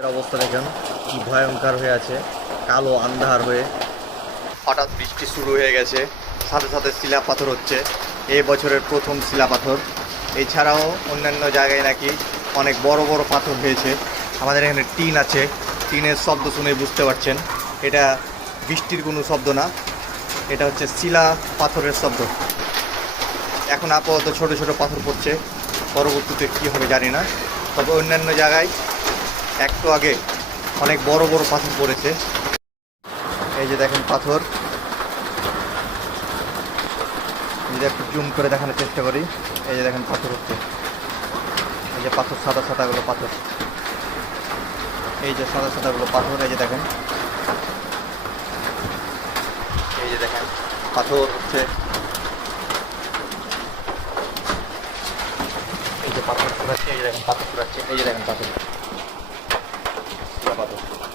এর অবস্থা দেখেন কি ভয়ঙ্কর হয়ে আছে, কালো আন্ধার হয়ে। হঠাৎ বৃষ্টি শুরু হয়ে গেছে, সাথে সাথে শিলা পাথর হচ্ছে। এই বছরের প্রথম শিলা পাথর। এছাড়াও অন্যান্য জায়গায় নাকি অনেক বড় বড় পাথর হয়েছে। আমাদের এখানে টিন আছে, টিনের শব্দ শুনে বুঝতে পারছেন এটা বৃষ্টির কোনো শব্দ না, এটা হচ্ছে শিলা পাথরের শব্দ। এখন আপাতত ছোট ছোট পাথর পড়ছে, পরবর্তীতে কী হবে জানি না। তবে অন্যান্য জায়গায় একটু আগে অনেক বড় বড় পাথর পড়েছে। এই যে দেখেন পাথর, যদি একটু জুম করে দেখানোর চেষ্টা করি, এই যে দেখেন পাথর হচ্ছে। এই যে পাথর, সাদা সাদাগুলো পাথর, এই যে সাদা সাদাগুলো পাথর, এই যে দেখেন, এই যে দেখেন পাথর হচ্ছে। এই যে পাথর ফুরাচ্ছে, এই যে দেখেন পাথর ফুরাচ্ছে, এই যে দেখেন পাথর, পাথর।